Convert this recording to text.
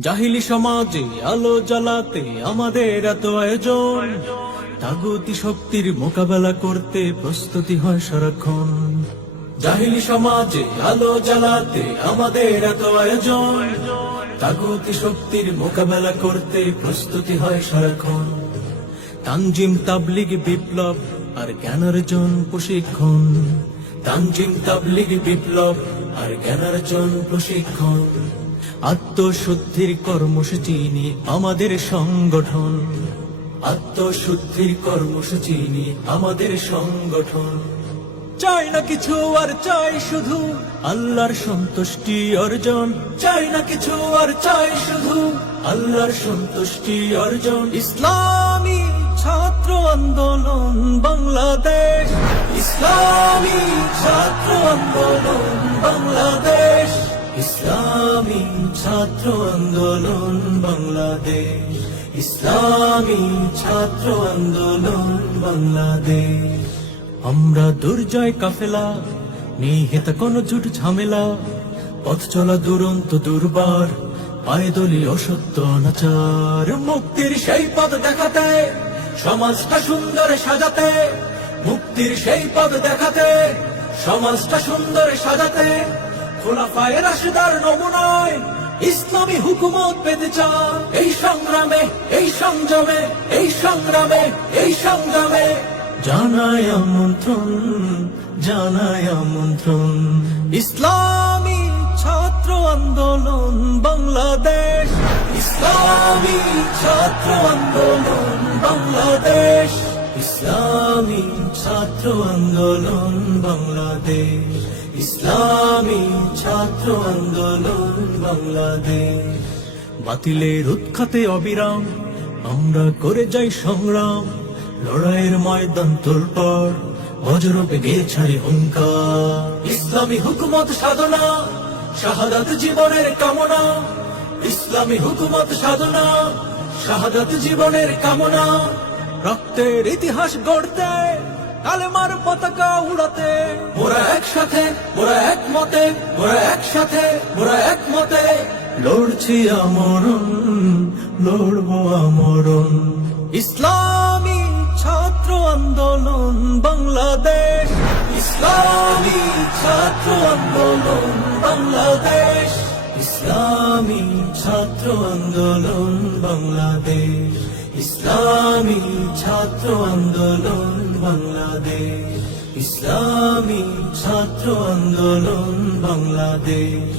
জাহিলি সমাজে আলো জ্বালাতে আমাদের এত আয়োজন। তাগতি শক্তির মোকাবেলা করতে প্রস্তুতি হয় সারাক্ষণ। জাহিলি সমাজে আলো জ্বালাতে আমাদের এত আয়োজন। তাগতি শক্তির মোকাবেলা করতে প্রস্তুতি হয় সারাক্ষণ। তানজিম তাবলিগ বিপ্লব আর জ্ঞানার্জন প্রশিক্ষণ। তানজিম তাবলিগ বিপ্লব আর জ্ঞানার্জন প্রশিক্ষণ। আত্মশুদ্ধির কর্মসূচি নিয়ে আমাদের সংগঠন। আত্মশুদ্ধির কর্মসূচি নিয়ে আমাদের সংগঠন। চাই না কিছু আর চাই শুধু আল্লাহর সন্তুষ্টি অর্জন। চাই না কিছু আর চাই শুধু আল্লাহর সন্তুষ্টি অর্জন। ইসলামী ছাত্র আন্দোলন বাংলাদেশ। ইসলামী ছাত্র আন্দোলন বাংলাদেশ। ইসলামী ছাত্র আন্দোলন, বাংলাদেশ। ইসলামী ছাত্র আন্দোলন, বাংলাদেশ। আমরা দুর্জয় কাফেলা, নিহিত কোন ঝুট ঝামেলা। পথ চলা দুরন্ত, দুর্বার, পায়দলি অসত্য নাচার মুক্তির সেই পথ দেখাতে, সমাজটা সুন্দর সাজাতে। মুক্তির সেই পথ দেখাতে, সমাজটা সুন্দর সাজাতে। খোলাফায় রাশেদার নমুনায় ইসলামী হুকুমত পেতে চান। এই সংগ্রামে, এই সংযমে, এই সংগ্রামে এই সংগ্রামে জানায় আমন্ত্রণ জানায় আমন্ত্রণ। ইসলামী ছাত্র আন্দোলন, বাংলাদেশ। ইসলামী ছাত্র আন্দোলন, বাংলাদেশ। ইসলামী ছাত্র আন্দোলন, বাংলাদেশ। ইসলামী ছাত্র আন্দোলন বাংলাদেশ। বাতিলের উৎখাতে অবিরাম, আমরা করে যাই সংগ্রাম। লড়াইয়ের ময়দান তোলপাড় বজ্রপে গে ছাড়ি হুঙ্কার। ইসলামী হুকুমত সাধনা, শাহাদাত জীবনের কামনা। ইসলামী হুকুমত সাধনা, শাহাদাত জীবনের কামনা। রক্তের ইতিহাস গড়তে, কালেমার পতাকা উড়াতে একসাথে মোরা একমতে মোরা একসাথে মোরা একমতে। লড়ছি আমরণ লড়ব আমরণ। ইসলামী ছাত্র আন্দোলন বাংলাদেশ। ইসলামী ছাত্র আন্দোলন বাংলাদেশ। ইসলামী ছাত্র আন্দোলন বাংলাদেশ। ইসলামী ছাত্র আন্দোলন বাংলাদেশ। ইসলামী ছাত্র আন্দোলন বাংলাদেশ।